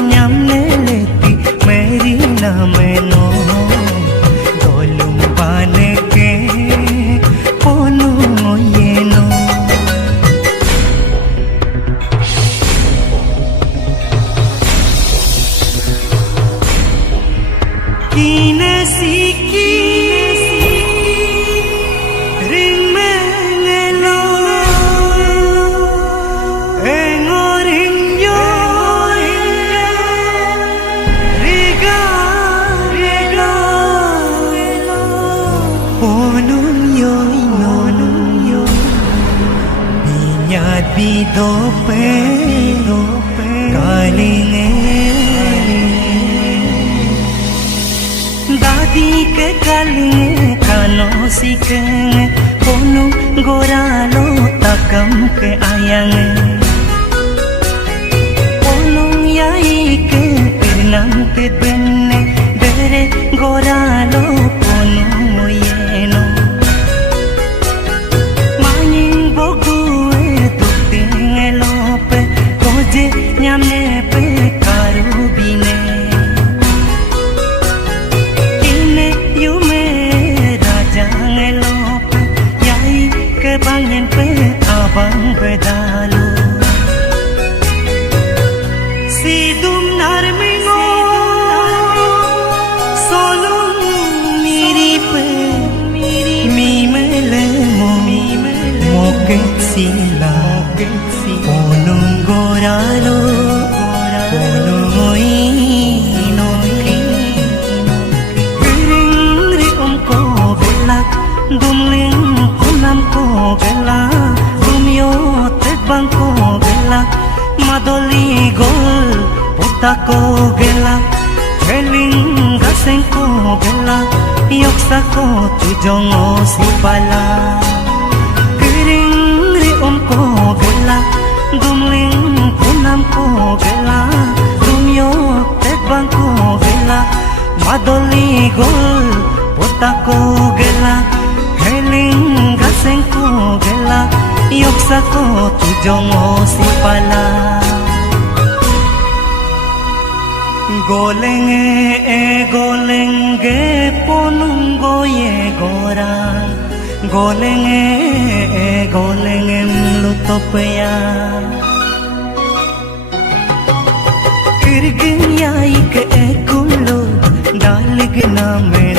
nyamne leti meri na meno golum bane ke ponu yeno kine siki bidope kalinge dadi ke kalinge kano sikenge ponu goralo takam ke ayange ponu yai ke irnang te benne bere goralo ponu yeno nyamne pe karubine kine yume raja ngelope yai ke bangen pe abang bedalo sidum narmingo solum miripe mimele moket sila ponung goralo dumling kunam ko bela dumyo te bangko bela madoli gol puta ko bela heling gaseng ko bela yoksa ko tujong sipala kiring ri ko bela dumling kunam ko bela dumyo te bangko bela madoli gol puta ko bela heling gaseng ko gela yoksa ko tujong sipala golenge ponungo ye goran golenge mlutopya kirgin yai ke kumlo dalig na me